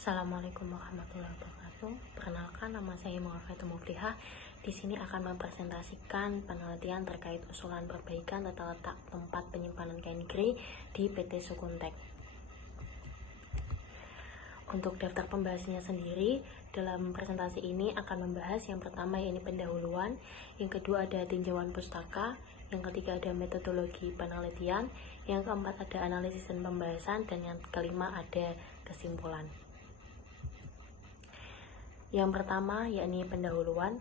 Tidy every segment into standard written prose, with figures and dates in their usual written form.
Assalamualaikum warahmatullahi wabarakatuh. Perkenalkan, nama saya Muhammad Muflihah. Di sini akan mempresentasikan penelitian terkait usulan perbaikan tata letak tempat penyimpanan kain grey di PT Sukuntek. Untuk daftar pembahasannya sendiri, dalam presentasi ini akan membahas yang pertama yaitu pendahuluan, yang kedua ada tinjauan pustaka, yang ketiga ada metodologi penelitian, yang keempat ada analisis dan pembahasan, dan yang kelima ada kesimpulan. Yang pertama yakni pendahuluan.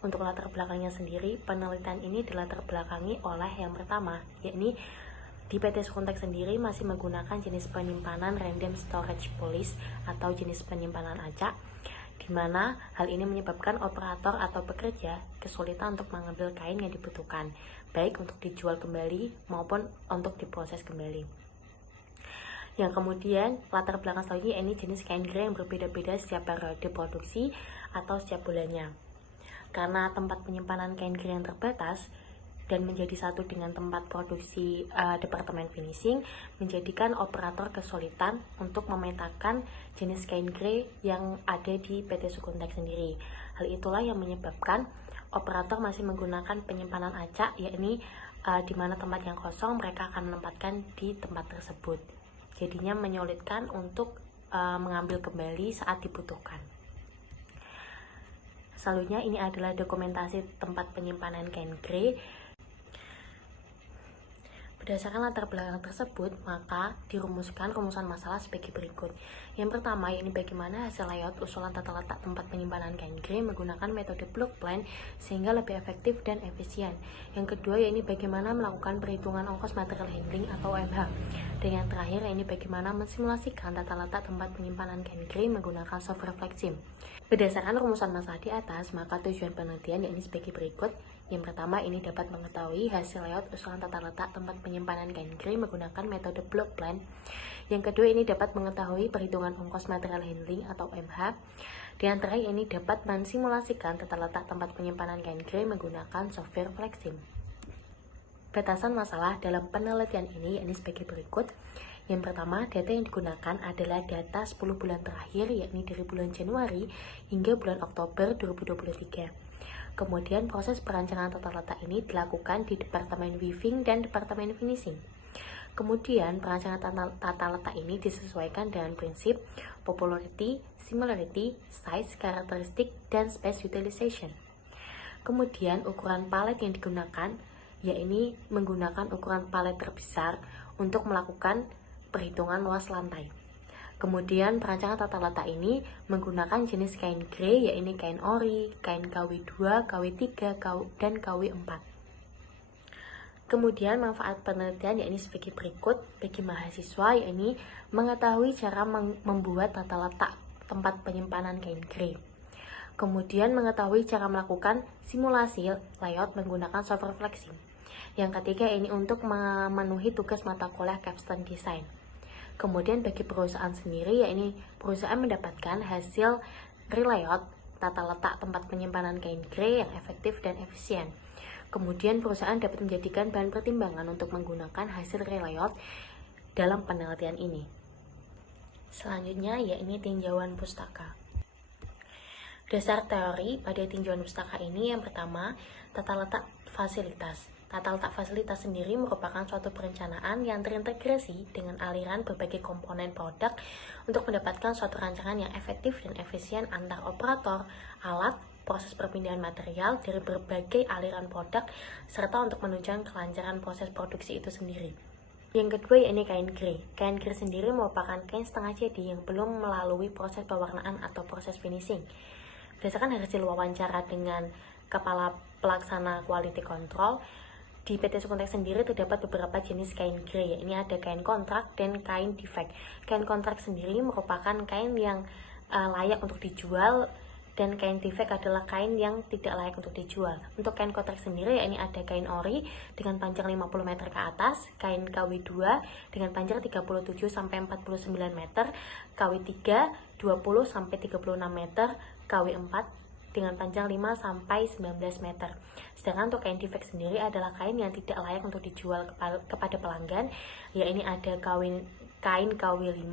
Untuk latar belakangnya sendiri, penelitian ini dilatar belakangi oleh yang pertama, yakni di PT Sukuntek sendiri masih menggunakan jenis penyimpanan random storage police atau jenis penyimpanan acak, di mana hal ini menyebabkan operator atau pekerja kesulitan untuk mengambil kain yang dibutuhkan, baik untuk dijual kembali maupun untuk diproses kembali. Yang kemudian latar belakang selanjutnya ini jenis kain grey yang berbeda-beda setiap periode produksi atau setiap bulannya. Karena tempat penyimpanan kain grey yang terbatas dan menjadi satu dengan tempat produksi departemen finishing, menjadikan operator kesulitan untuk memetakan jenis kain grey yang ada di PT Sukuntek sendiri. Hal itulah yang menyebabkan operator masih menggunakan penyimpanan acak, yakni di mana tempat yang kosong mereka akan menempatkan di tempat tersebut. Jadinya menyulitkan untuk mengambil kembali saat dibutuhkan. Selanjutnya ini adalah dokumentasi tempat penyimpanan kain grey. Berdasarkan latar belakang tersebut, maka dirumuskan rumusan masalah sebagai berikut. Yang pertama, yakni bagaimana hasil layout usulan tata letak tempat penyimpanan kain grey menggunakan metode block plan sehingga lebih efektif dan efisien. Yang kedua, yakni bagaimana melakukan perhitungan ongkos material handling atau OMH. Dan yang terakhir, yakni bagaimana mensimulasikan tata letak tempat penyimpanan kain grey menggunakan software FlexSim. Berdasarkan rumusan masalah di atas, maka tujuan penelitian yakni sebagai berikut. Yang pertama, ini dapat mengetahui hasil layout usulan tata letak tempat penyimpanan kain grey menggunakan metode block plan. Yang kedua, ini dapat mengetahui perhitungan ongkos material handling atau OMH. Dan yang terakhir, ini dapat mensimulasikan tata letak tempat penyimpanan kain grey menggunakan software FlexSim. Batasan masalah dalam penelitian ini yakni sebagai berikut. Yang pertama, data yang digunakan adalah data 10 bulan terakhir, yakni dari bulan Januari hingga bulan Oktober 2023. Kemudian proses perancangan tata letak ini dilakukan di Departemen Weaving dan Departemen Finishing. Kemudian perancangan tata letak ini disesuaikan dengan prinsip popularity, similarity, size, karakteristik, dan space utilization. Kemudian ukuran palet yang digunakan yakni menggunakan ukuran palet terbesar untuk melakukan perhitungan luas lantai. Kemudian perancangan tata letak ini menggunakan jenis kain grey yakni kain ori, kain KW2, KW3, dan KW4. Kemudian manfaat penelitian yakni sebagai berikut bagi mahasiswa, yakni mengetahui cara membuat tata letak tempat penyimpanan kain grey. Kemudian mengetahui cara melakukan simulasi layout menggunakan software FlexSim. Yang ketiga ini untuk memenuhi tugas mata kuliah Capstone Design. Kemudian bagi perusahaan sendiri, yakni perusahaan mendapatkan hasil relayout tata letak tempat penyimpanan kain grey yang efektif dan efisien. Kemudian perusahaan dapat menjadikan bahan pertimbangan untuk menggunakan hasil relayout dalam penelitian ini. Selanjutnya yakni tinjauan pustaka. Dasar teori pada tinjauan pustaka ini yang pertama, tata letak fasilitas. Tata letak fasilitas sendiri merupakan suatu perencanaan yang terintegrasi dengan aliran berbagai komponen produk untuk mendapatkan suatu rancangan yang efektif dan efisien antar operator, alat, proses perpindahan material dari berbagai aliran produk, serta untuk menunjang kelancaran proses produksi itu sendiri. Yang kedua yakni kain grey. Kain grey sendiri merupakan kain setengah jadi yang belum melalui proses pewarnaan atau proses finishing. Berdasarkan hasil wawancara dengan Kepala Pelaksana Quality Control, di PT Sukuntek sendiri terdapat beberapa jenis kain grey, yakni ada kain kontrak dan kain defect. Kain kontrak sendiri merupakan kain yang layak untuk dijual, dan kain defect adalah kain yang tidak layak untuk dijual. Untuk kain kontrak sendiri, yakni ada kain ori dengan panjang 50 meter ke atas, kain KW2 dengan panjang 37-49 meter, KW3 20-36 meter, KW4 dengan panjang 5-19 meter. Sedangkan untuk kain defect sendiri adalah kain yang tidak layak untuk dijual kepada pelanggan, yaitu ada kain KW5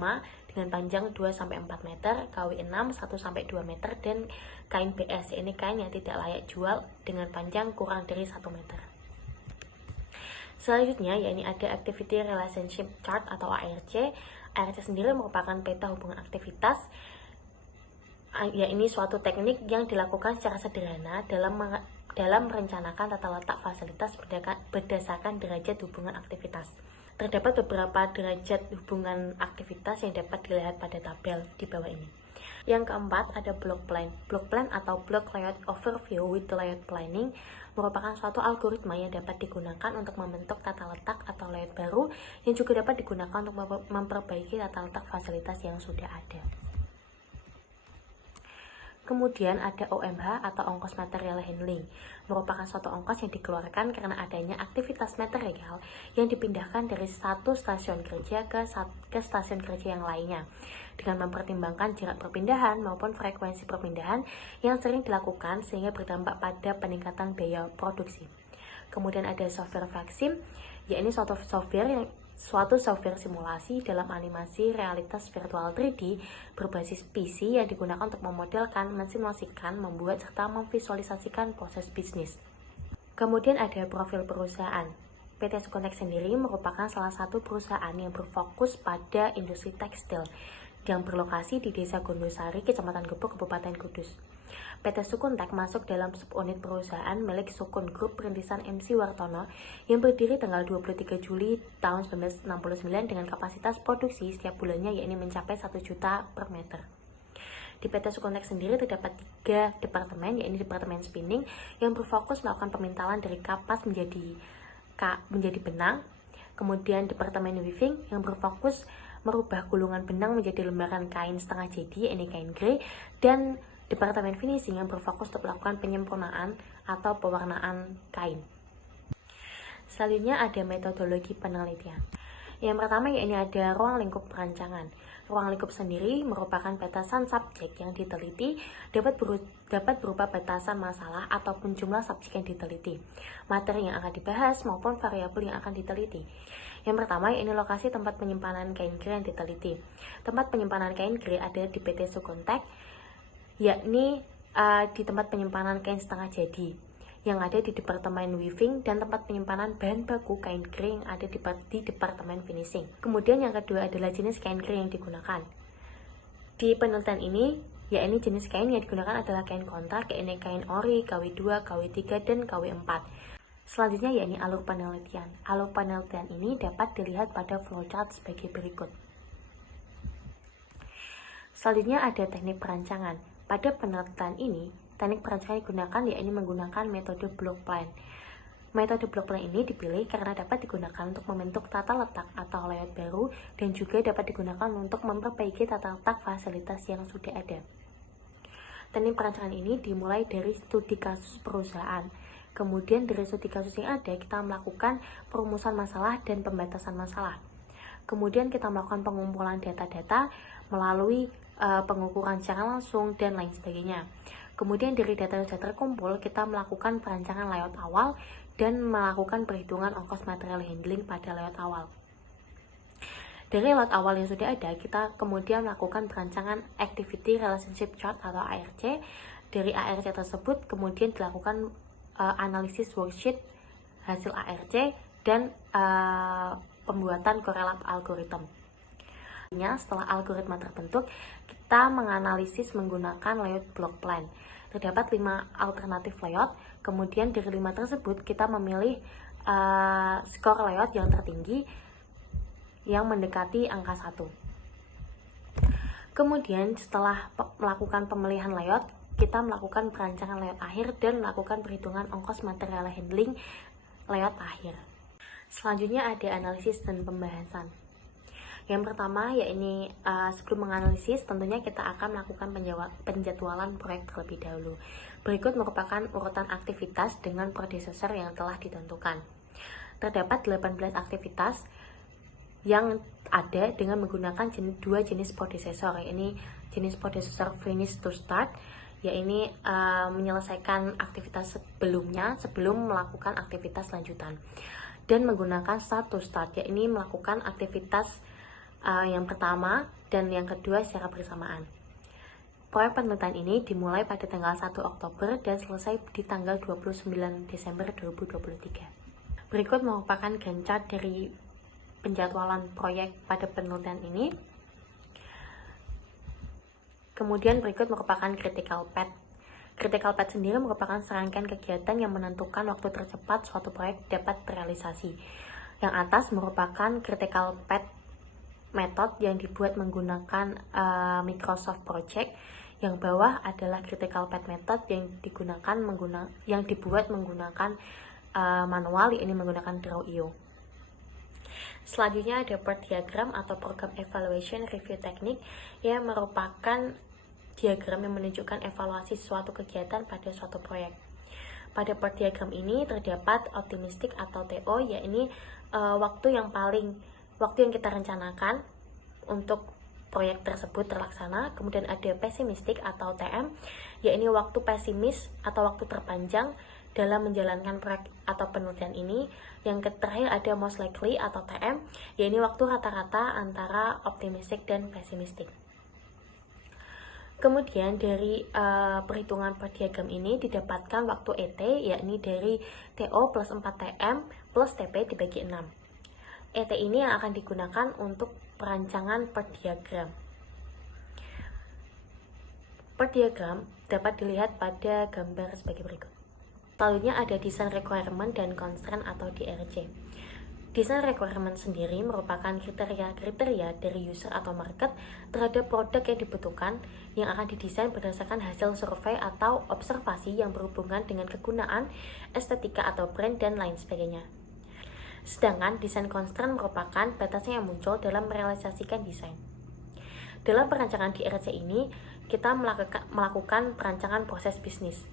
dengan panjang 2-4 meter, KW6 1-2 meter, dan kain BS, ini kain yang tidak layak jual dengan panjang kurang dari 1 meter. Selanjutnya, yakni ada Activity Relationship Chart atau ARC. ARC sendiri merupakan peta hubungan aktivitas, yakni suatu teknik yang dilakukan secara sederhana dalam merencanakan tata letak fasilitas berdasarkan derajat hubungan aktivitas. Terdapat beberapa derajat hubungan aktivitas yang dapat dilihat pada tabel di bawah ini. Yang keempat ada block plan. Block plan atau block layout overview with layout planning merupakan suatu algoritma yang dapat digunakan untuk membentuk tata letak atau layout baru yang juga dapat digunakan untuk memperbaiki tata letak fasilitas yang sudah ada. Kemudian ada OMH atau ongkos material handling, merupakan suatu ongkos yang dikeluarkan karena adanya aktivitas material yang dipindahkan dari satu stasiun kerja ke stasiun kerja yang lainnya, dengan mempertimbangkan jarak perpindahan maupun frekuensi perpindahan yang sering dilakukan sehingga berdampak pada peningkatan biaya produksi. Kemudian ada software vaksin, yakni suatu software simulasi dalam animasi realitas virtual 3D berbasis PC yang digunakan untuk memodelkan, mensimulasikan, membuat, serta memvisualisasikan proses bisnis. Kemudian ada profil perusahaan. PT Sukonteks sendiri merupakan salah satu perusahaan yang berfokus pada industri tekstil yang berlokasi di Desa Gondosari, Kecamatan Gebog, Kabupaten Kudus. PT Sukonteks masuk dalam subunit perusahaan milik Sukun Group Perintisan MC Wartono yang berdiri tanggal 23 Juli tahun 1969 dengan kapasitas produksi setiap bulannya yakni mencapai 1 juta per meter. Di PT Sukonteks sendiri terdapat 3 departemen, yakni Departemen Spinning yang berfokus melakukan pemintalan dari kapas menjadi benang, kemudian Departemen Weaving yang berfokus merubah gulungan benang menjadi lembaran kain setengah jadi, yakni kain grey, dan Departemen Finishing yang berfokus untuk melakukan penyempurnaan atau pewarnaan kain. Selanjutnya ada metodologi penelitian. Yang pertama yakni ada ruang lingkup perancangan. Ruang lingkup sendiri merupakan batasan subjek yang diteliti, dapat berupa batasan masalah ataupun jumlah subjek yang diteliti, materi yang akan dibahas maupun variabel yang akan diteliti. Yang pertama yakni lokasi tempat penyimpanan kain grey yang diteliti. Tempat penyimpanan kain grey ada di PT Sukonteks, yakni di tempat penyimpanan kain setengah jadi yang ada di Departemen Weaving dan tempat penyimpanan bahan baku kain grey yang ada di Departemen Finishing. Kemudian yang kedua adalah jenis kain grey yang digunakan. Di penelitian ini, yakni jenis kain yang digunakan adalah kain kontrak, yakni kain ori, KW2, KW3, dan KW4. Selanjutnya yakni alur penelitian. Alur penelitian ini dapat dilihat pada flowchart sebagai berikut. Selanjutnya ada teknik perancangan. Pada penelitian ini, teknik perancangan digunakan yakni menggunakan metode block plan. Metode block plan ini dipilih karena dapat digunakan untuk membentuk tata letak atau layout baru dan juga dapat digunakan untuk memperbaiki tata letak fasilitas yang sudah ada. Teknik perancangan ini dimulai dari studi kasus perusahaan. Kemudian dari studi kasus yang ada, kita melakukan perumusan masalah dan pembatasan masalah. Kemudian kita melakukan pengumpulan data-data melalui pengukuran secara langsung dan lain sebagainya. Kemudian dari data yang sudah terkumpul, kita melakukan perancangan layout awal dan melakukan perhitungan ongkos material handling pada layout awal. Dari layout awal yang sudah ada, kita kemudian melakukan perancangan Activity Relationship Chart atau ARC. Dari ARC tersebut kemudian dilakukan analisis worksheet hasil ARC dan pembuatan korelat algoritma. Setelah algoritma terbentuk, kita menganalisis menggunakan layout block plan. Terdapat 5 alternatif layout, kemudian dari 5 tersebut kita memilih skor layout yang tertinggi yang mendekati angka 1. Kemudian setelah melakukan pemilihan layout, kita melakukan perancangan layout akhir dan melakukan perhitungan ongkos material handling layout akhir. Selanjutnya ada analisis dan pembahasan. Yang pertama yakni sebelum menganalisis tentunya kita akan melakukan penjadwalan proyek terlebih dahulu. Berikut merupakan urutan aktivitas dengan predecessor yang telah ditentukan. Terdapat 18 aktivitas yang ada dengan menggunakan 2 jenis predecessor, yakni jenis predecessor finish to start, yakni menyelesaikan aktivitas sebelumnya sebelum melakukan aktivitas lanjutan, dan menggunakan start to start, yakni melakukan aktivitas yang pertama dan yang kedua secara bersamaan. Proyek penelitian ini dimulai pada tanggal 1 Oktober dan selesai di tanggal 29 Desember 2023. Berikut merupakan Gantt chart dari penjadwalan proyek pada penelitian ini. Kemudian berikut merupakan critical path. Critical path sendiri merupakan serangkaian kegiatan yang menentukan waktu tercepat suatu proyek dapat terrealisasi. Yang atas merupakan critical path method yang dibuat menggunakan Microsoft Project. Yang bawah adalah critical path method yang dibuat menggunakan manual, ini menggunakan Draw.io. Selanjutnya ada PERT diagram atau Program Evaluation Review Technique, yang merupakan diagram yang menunjukkan evaluasi suatu kegiatan pada suatu proyek. Pada PERT diagram ini terdapat optimistik atau TO, yakni waktu yang kita rencanakan untuk proyek tersebut terlaksana. Kemudian ada pesimistik atau TM, yakni waktu pesimis atau waktu terpanjang dalam menjalankan proyek atau penelitian ini. Yang terakhir ada most likely atau TM, yakni waktu rata-rata antara optimistik dan pesimistik. Kemudian dari perhitungan per diagram ini didapatkan waktu ET, yakni dari TO plus 4TM plus TP dibagi 6. ET ini yang akan digunakan untuk perancangan per diagram. Per diagram dapat dilihat pada gambar sebagai berikut. Selanjutnya ada design requirement dan constraint atau DRC. Design requirement sendiri merupakan kriteria dari user atau market terhadap produk yang dibutuhkan, yang akan didesain berdasarkan hasil survei atau observasi yang berhubungan dengan kegunaan, estetika atau brand, dan lain sebagainya. Sedangkan desain constraint merupakan batasnya yang muncul dalam merealisasikan desain. Dalam perancangan DRC ini, kita melakukan perancangan proses bisnis.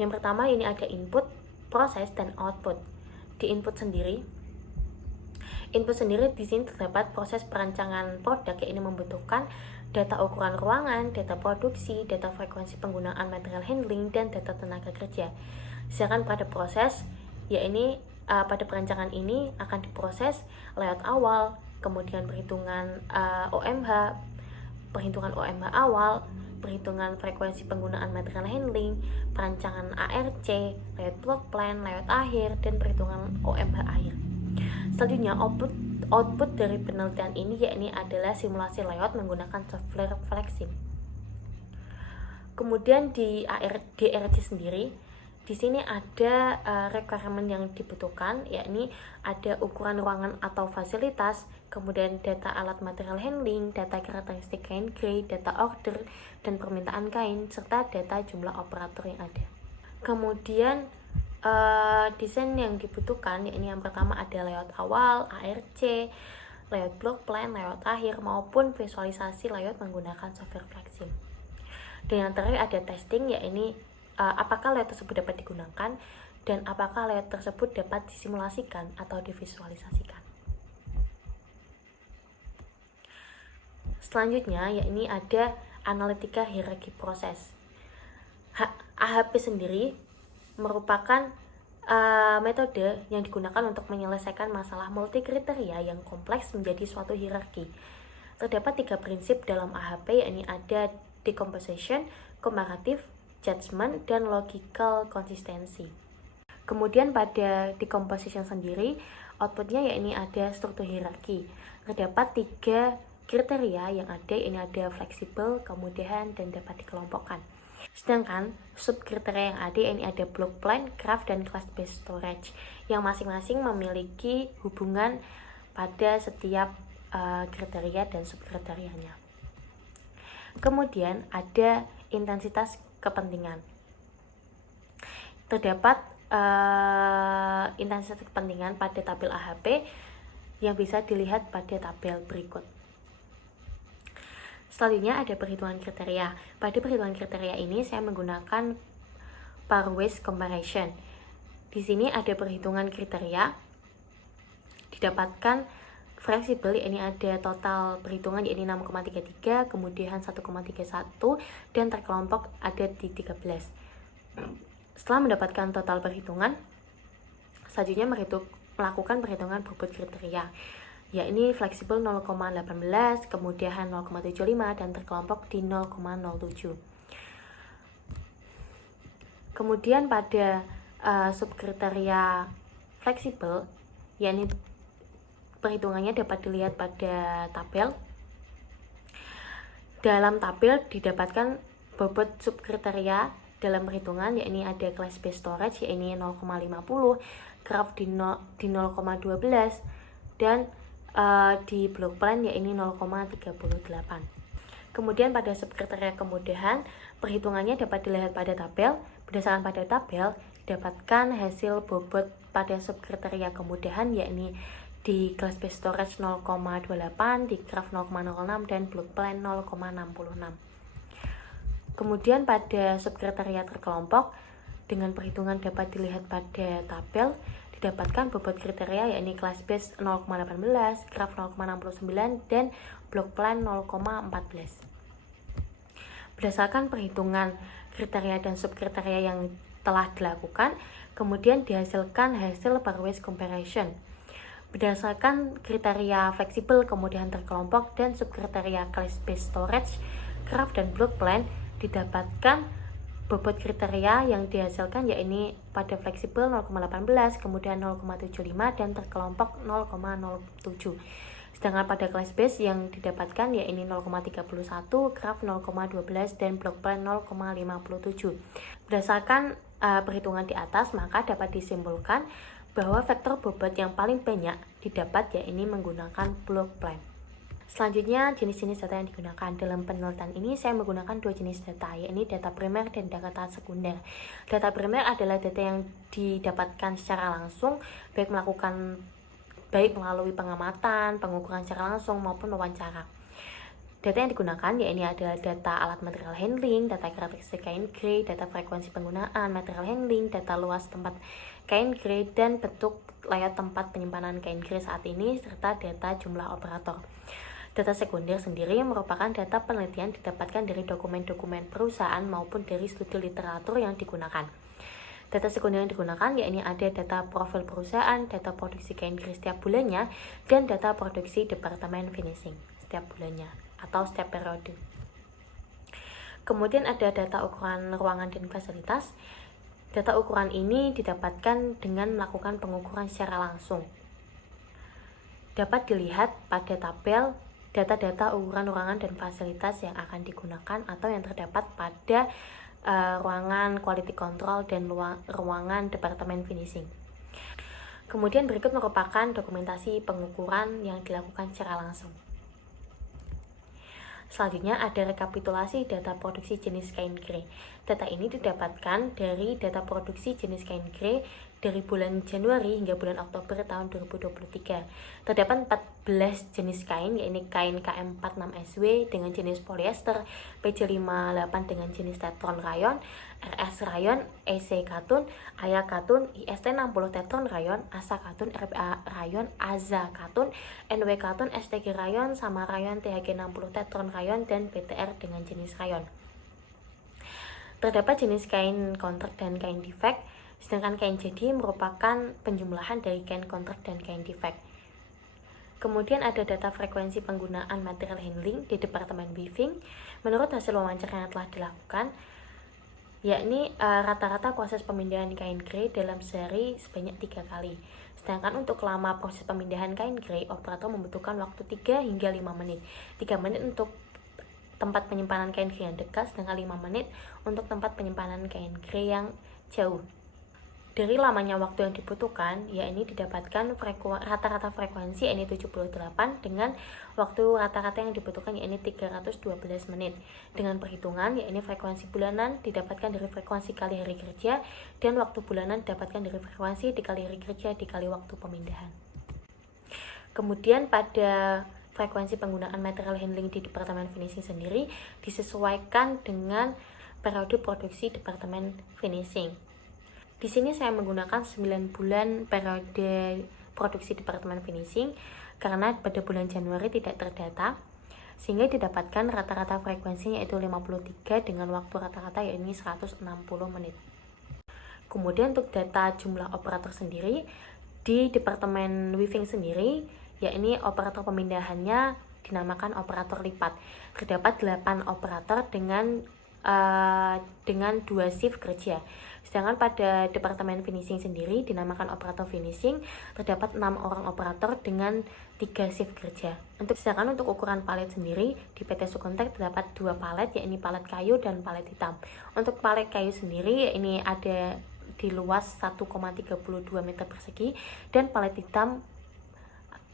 Yang pertama ini ada input, proses, dan output. Di input sendiri di sini terdapat proses perancangan produk, yang membutuhkan data ukuran ruangan, data produksi, data frekuensi penggunaan material handling, dan data tenaga kerja. Sedangkan pada proses, pada perancangan ini akan diproses layout awal, kemudian perhitungan OMH awal, perhitungan frekuensi penggunaan material handling, perancangan ARC, layout block plan, layout akhir, dan perhitungan OMH akhir. Selanjutnya output dari penelitian ini adalah simulasi layout menggunakan software Flexim. Kemudian di DRC sendiri, di sini ada requirement yang dibutuhkan, yakni ada ukuran ruangan atau fasilitas, kemudian data alat material handling, data karakteristik kain grade, data order dan permintaan kain, serta data jumlah operator yang ada. Kemudian desain yang dibutuhkan, yakni yang pertama ada layout awal, ARC, layout block plan, layout akhir, maupun visualisasi layout menggunakan software Flexim. Dan yang terakhir ada testing, yakni apakah layout tersebut dapat digunakan dan apakah layout tersebut dapat disimulasikan atau divisualisasikan. Selanjutnya yakni ada analitika hierarki proses. AHP sendiri merupakan metode yang digunakan untuk menyelesaikan masalah multi kriteria yang kompleks menjadi suatu hierarki. Terdapat 3 prinsip dalam AHP, yakni ada decomposition, comparative, judgment, dan logical consistency. Kemudian pada decomposition sendiri, outputnya yakni ada struktur hierarki. Terdapat 3 kriteria yang ada, ini ada fleksibel, kemudahan, dan dapat dikelompokkan. Sedangkan subkriteria yang ada, ini ada block plan, graph, dan class based storage, yang masing-masing memiliki hubungan pada setiap kriteria dan subkriterianya. Kemudian ada intensitas kepentingan. Terdapat intensitas kepentingan pada tabel AHP yang bisa dilihat pada tabel berikut. Selanjutnya ada perhitungan kriteria. Pada perhitungan kriteria ini saya menggunakan pairwise comparison. Di sini ada perhitungan kriteria, didapatkan fleksibel, ini ada total perhitungan yakni 6,33, kemudian 1,31, dan terkelompok ada di 13. Setelah mendapatkan total perhitungan, selanjutnya melakukan perhitungan bobot kriteria. yakni fleksibel 0,18, kemudian 0,75, dan terkelompok di 0,07. Kemudian pada subkriteria fleksibel, yakni perhitungannya dapat dilihat pada tabel. Dalam tabel didapatkan bobot subkriteria dalam perhitungan, yakni ada class based storage yakni 0,50, craft di 0,12, dan di block plan yakni 0,38. Kemudian pada subkriteria kemudahan, perhitungannya dapat dilihat pada tabel. Berdasarkan pada tabel, didapatkan hasil bobot pada subkriteria kemudahan yakni di class based storage 0,28, di craft 0,06, dan block plan 0,66. Kemudian pada subkriteria terkelompok, dengan perhitungan dapat dilihat pada tabel, didapatkan bobot kriteria yakni class base 0,18, craft 0,69, dan block plan 0,14. Berdasarkan perhitungan kriteria dan subkriteria yang telah dilakukan, kemudian dihasilkan hasil pairwise comparison. Berdasarkan kriteria fleksibel, kemudian terkelompok, dan subkriteria class based storage, craft, dan block plan, didapatkan bobot kriteria yang dihasilkan yakni pada fleksibel 0,18, kemudian 0,75, dan terkelompok 0,07. Sedangkan pada class base yang didapatkan yakni 0,31, craft 0,12, dan block plan 0,57. Berdasarkan perhitungan di atas, maka dapat disimpulkan bahwa vektor bobot yang paling banyak didapat yakni menggunakan block plan. Selanjutnya, jenis-jenis data yang digunakan. Dalam penelitian ini, saya menggunakan dua jenis data, yakni data primer dan data sekunder. Data primer adalah data yang didapatkan secara langsung, baik melalui pengamatan, pengukuran secara langsung, maupun wawancara. Data yang digunakan yakni adalah data alat material handling, data karakteristik kain gray, data frekuensi penggunaan material handling, data luas tempat kain gray, dan bentuk layout tempat penyimpanan kain gray saat ini, serta data jumlah operator. Data sekunder sendiri merupakan data penelitian didapatkan dari dokumen-dokumen perusahaan maupun dari studi literatur yang digunakan. Data sekunder yang digunakan yakni ada data profil perusahaan, data produksi kain gray setiap bulannya, dan data produksi departemen finishing setiap bulannya atau setiap periode. Kemudian ada data ukuran ruangan dan fasilitas. Data ukuran ini didapatkan dengan melakukan pengukuran secara langsung. Dapat dilihat pada tabel data-data ukuran ruangan dan fasilitas yang akan digunakan atau yang terdapat pada ruangan quality control dan ruangan departemen finishing. Kemudian berikut merupakan dokumentasi pengukuran yang dilakukan secara langsung. Selanjutnya ada rekapitulasi data produksi jenis kain gray. Data ini didapatkan dari data produksi jenis kain gray dari bulan Januari hingga bulan Oktober tahun 2023. Terdapat 14 jenis kain, yakni kain KM46SW dengan jenis polyester, PJ58 dengan jenis tetron rayon, RS rayon, EC katun, AYA katun, IST60 tetron rayon, ASA katun, RPA rayon, AZA katun, NW katun, STG rayon, sama rayon, THG60 tetron rayon, dan BTR dengan jenis rayon. Terdapat jenis kain kontrak dan kain defect, sedangkan kain jadi merupakan penjumlahan dari kain kontrak dan kain defect. Kemudian ada data frekuensi penggunaan material handling di Departemen Weaving. Menurut hasil wawancara yang telah dilakukan, yakni rata-rata proses pemindahan kain gray dalam sehari sebanyak 3 kali. Sedangkan untuk lama proses pemindahan kain gray, operator membutuhkan waktu 3 hingga 5 menit. 3 menit untuk tempat penyimpanan kain gray yang dekat, sedangkan 5 menit untuk tempat penyimpanan kain gray yang jauh. Dari lamanya waktu yang dibutuhkan, yakni didapatkan rata-rata frekuensi yakni 78 dengan waktu rata-rata yang dibutuhkan yakni 312 menit. Dengan perhitungan yakni frekuensi bulanan didapatkan dari frekuensi kali hari kerja, dan waktu bulanan didapatkan dari frekuensi dikali hari kerja dikali waktu pemindahan. Kemudian pada frekuensi penggunaan material handling di Departemen Finishing sendiri disesuaikan dengan periode produksi Departemen Finishing. Di sini saya menggunakan 9 bulan periode produksi Departemen Finishing karena pada bulan Januari tidak terdata, sehingga didapatkan rata-rata frekuensinya yaitu 53 dengan waktu rata-rata yakni 160 menit. Kemudian untuk data jumlah operator sendiri di Departemen Weaving sendiri yakni operator pemindahannya dinamakan operator lipat. Terdapat 8 operator dengan 2 shift kerja. Sedangkan pada departemen finishing sendiri dinamakan operator finishing, terdapat 6 orang operator dengan 3 shift kerja. Sedangkan untuk ukuran palet sendiri di PT Sukontek terdapat 2 palet, yakni palet kayu dan palet hitam. Untuk palet kayu sendiri ini ada di luas 1,32 meter persegi dan palet hitam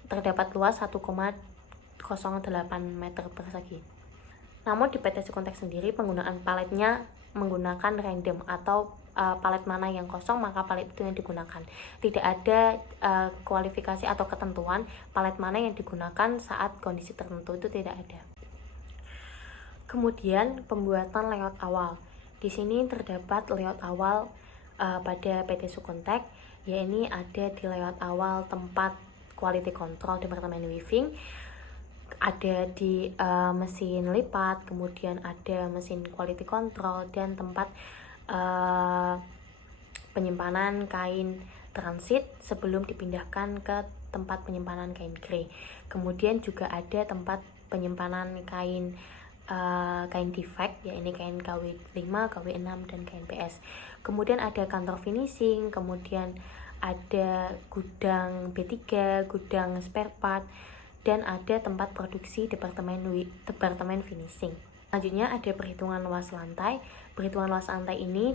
terdapat luas 1,08 meter persegi. Namun di PT Sukontek sendiri penggunaan paletnya menggunakan random atau palet mana yang kosong maka palet itu yang digunakan. Tidak ada kualifikasi atau ketentuan palet mana yang digunakan saat kondisi tertentu, itu tidak ada. Kemudian pembuatan layout awal. Di sini terdapat layout awal pada PT Sukontek, yakni ada di layout awal tempat quality control departemen weaving, ada di mesin lipat, kemudian ada mesin quality control dan tempat penyimpanan kain transit sebelum dipindahkan ke tempat penyimpanan kain grey. Kemudian juga ada tempat penyimpanan kain defect, yakni kain KW5, KW6 dan kain PS. Kemudian ada kantor finishing, kemudian ada gudang B3, gudang spare part, dan ada tempat produksi departemen finishing. Selanjutnya ada perhitungan luas lantai. Perhitungan luas lantai ini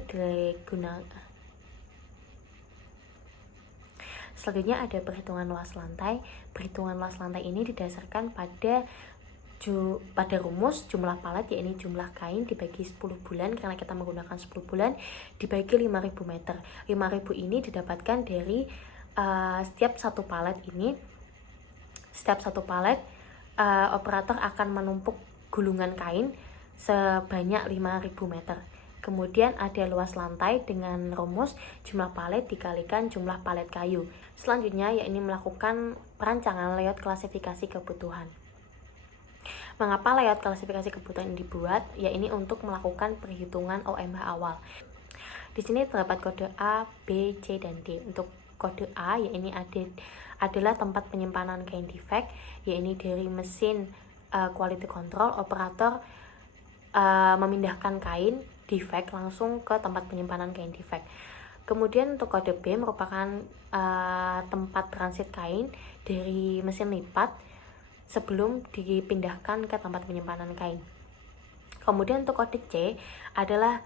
Selanjutnya ada perhitungan luas lantai. Perhitungan luas lantai ini didasarkan pada rumus jumlah palet, yakni jumlah kain dibagi 10 bulan, karena kita menggunakan 10 bulan dibagi 5.000 meter. 5.000 ini didapatkan dari setiap satu palet operator akan menumpuk gulungan kain sebanyak 5.000 meter. Kemudian ada luas lantai dengan rumus jumlah palet dikalikan jumlah palet kayu. Selanjutnya yakni melakukan perancangan layout klasifikasi kebutuhan. Mengapa layout klasifikasi kebutuhan dibuat? Yakni untuk melakukan perhitungan OMH awal. Di sini terdapat kode A, B, C, dan D. Untuk kode A yakni adalah tempat penyimpanan kain defect, yakni dari mesin quality control operator memindahkan kain defect langsung ke tempat penyimpanan kain defect. Kemudian untuk kode B merupakan tempat transit kain dari mesin lipat sebelum dipindahkan ke tempat penyimpanan kain. Kemudian untuk kode C adalah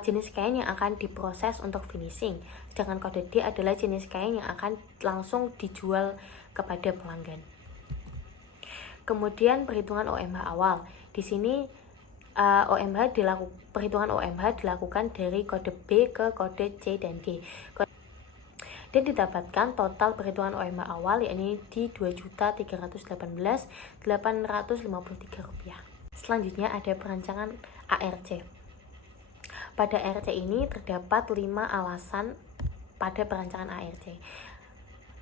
jenis kain yang akan diproses untuk finishing. Sedangkan kode D adalah jenis kain yang akan langsung dijual kepada pelanggan. Kemudian perhitungan OMH awal. Di sini perhitungan OMH dilakukan dari kode B ke kode C dan D. Dan didapatkan total perhitungan OMH awal yakni di Rp2.318.853. Selanjutnya ada perancangan ARC. Pada ARC ini terdapat 5 alasan pada perancangan ARC.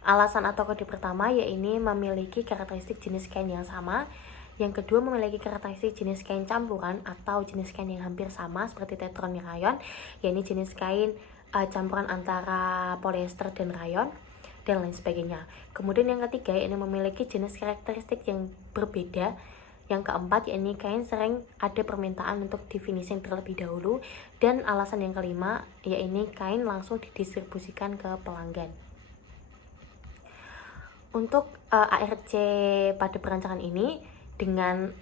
Alasan atau kode pertama yakni memiliki karakteristik jenis kain yang sama. Yang kedua memiliki karakteristik jenis kain campuran atau jenis kain yang hampir sama seperti tetron rayon, yakni jenis kain campuran antara polyester dan rayon dan lain sebagainya. Kemudian yang ketiga yakni memiliki jenis karakteristik yang berbeda. Yang keempat yakni kain sering ada permintaan untuk di finishing terlebih dahulu, dan alasan yang kelima yakni kain langsung didistribusikan ke pelanggan. Untuk ARC pada perancangan ini dengan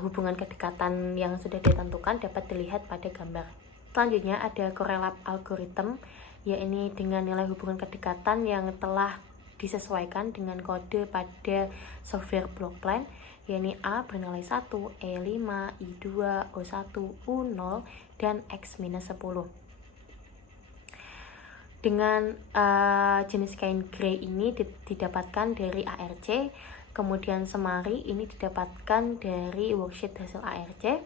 hubungan kedekatan yang sudah ditentukan dapat dilihat pada gambar. Selanjutnya ada correlate algorithm, yakni dengan nilai hubungan kedekatan yang telah disesuaikan dengan kode pada software block plan, yakni A bernilai 1, E5, I2, O1, U0, dan X-10. Dengan jenis kain grey ini didapatkan dari ARC, kemudian semari ini didapatkan dari worksheet hasil ARC.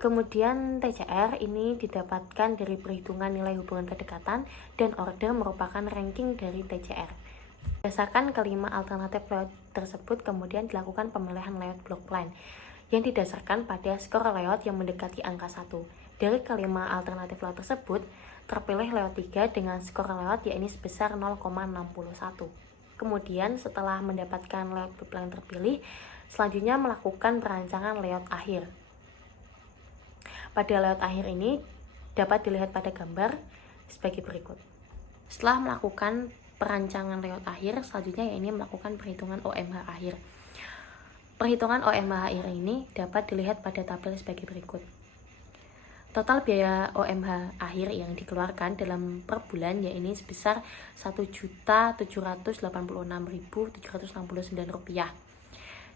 Kemudian TCR ini didapatkan dari perhitungan nilai hubungan kedekatan, dan order merupakan ranking dari TCR. Berdasarkan kelima alternatif layout tersebut, kemudian dilakukan pemilihan layout block plan yang didasarkan pada skor layout yang mendekati angka 1. Dari kelima alternatif layout tersebut, terpilih layout 3 dengan skor layout yakni sebesar 0,61. Kemudian setelah mendapatkan layout pipeline terpilih, selanjutnya melakukan perancangan layout akhir. Pada layout akhir ini dapat dilihat pada gambar sebagai berikut. Setelah melakukan perancangan layout akhir, selanjutnya ini melakukan perhitungan OMH akhir. Perhitungan OMH akhir ini dapat dilihat pada tabel sebagai berikut. Total biaya OMH akhir yang dikeluarkan dalam per bulan yaitu sebesar Rp1.786.769.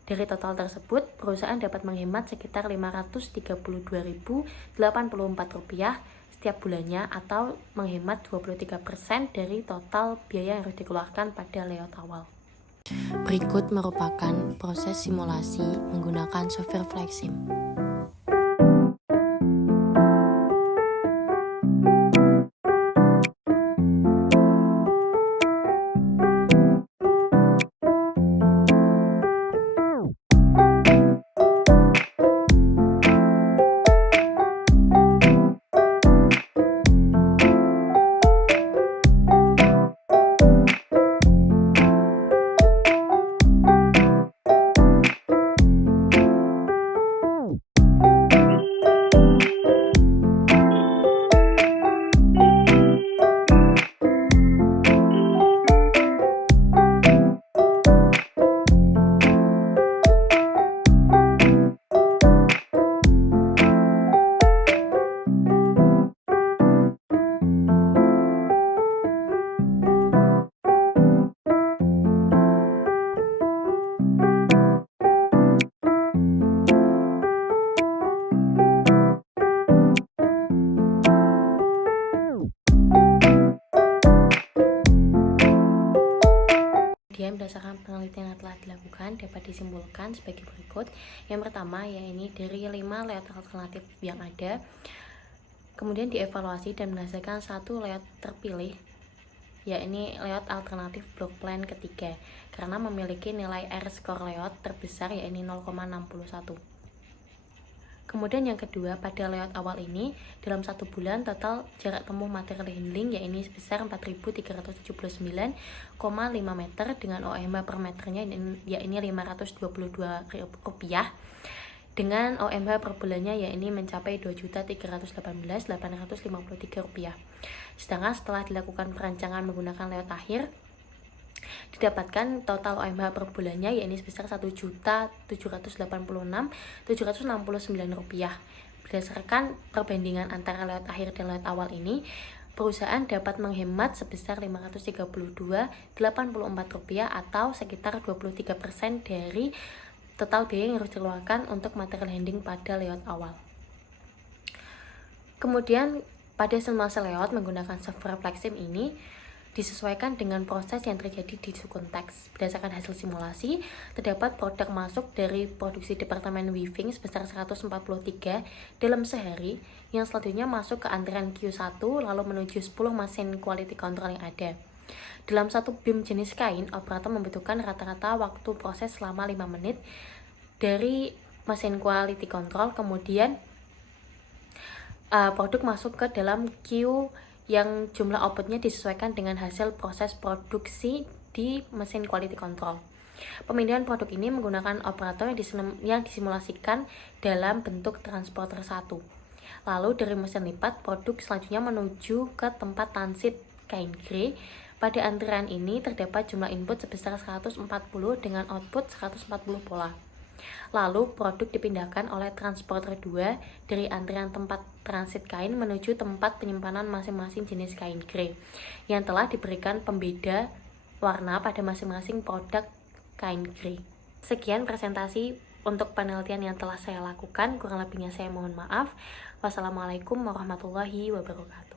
Dari total tersebut, perusahaan dapat menghemat sekitar Rp532.084 setiap bulannya atau menghemat 23% dari total biaya yang harus dikeluarkan pada layout awal. Berikut merupakan proses simulasi menggunakan software FlightSim. Kemudian berdasarkan penelitian yang telah dilakukan dapat disimpulkan sebagai berikut. Yang pertama yaitu dari 5 layout alternatif yang ada, kemudian dievaluasi dan menghasilkan satu layout terpilih, yaitu layout alternatif block plan ketiga karena memiliki nilai R-score layout terbesar yaitu 0,61. Kemudian yang kedua, pada layout awal ini dalam 1 bulan total jarak tempuh material handling yaitu sebesar 4.379,5 meter dengan OMH per meternya yaitu Rp522 dengan OMH per bulannya yaitu mencapai Rp2.318.853. Sedangkan setelah dilakukan perancangan menggunakan layout akhir, didapatkan total OMH per bulannya yaitu sebesar Rp1.786.769. Berdasarkan perbandingan antara layout akhir dan layout awal ini, perusahaan dapat menghemat sebesar Rp532.084 atau sekitar 23% dari total biaya yang harus dikeluarkan untuk material handling pada layout awal. Kemudian pada simulasi layout menggunakan software FlightSim ini disesuaikan dengan proses yang terjadi di suku teks. Berdasarkan hasil simulasi, terdapat produk masuk dari produksi Departemen Weaving sebesar 143 dalam sehari, yang selanjutnya masuk ke antrian Q1 lalu menuju 10 mesin quality control yang ada. Dalam satu BIM jenis kain, operator membutuhkan rata-rata waktu proses selama 5 menit dari mesin quality control, kemudian produk masuk ke dalam queue yang jumlah outputnya disesuaikan dengan hasil proses produksi di mesin quality control. Pemindahan produk ini menggunakan operator yang disimulasikan dalam bentuk transporter 1. Lalu dari mesin lipat, produk selanjutnya menuju ke tempat transit kain grey. Pada antrian ini terdapat jumlah input sebesar 140 dengan output 140 pola. Lalu produk dipindahkan oleh transporter 2 dari antrian tempat transit kain menuju tempat penyimpanan masing-masing jenis kain grey yang telah diberikan pembeda warna pada masing-masing produk kain grey. Sekian presentasi untuk penelitian yang telah saya lakukan, kurang lebihnya saya mohon maaf. Wassalamualaikum warahmatullahi wabarakatuh.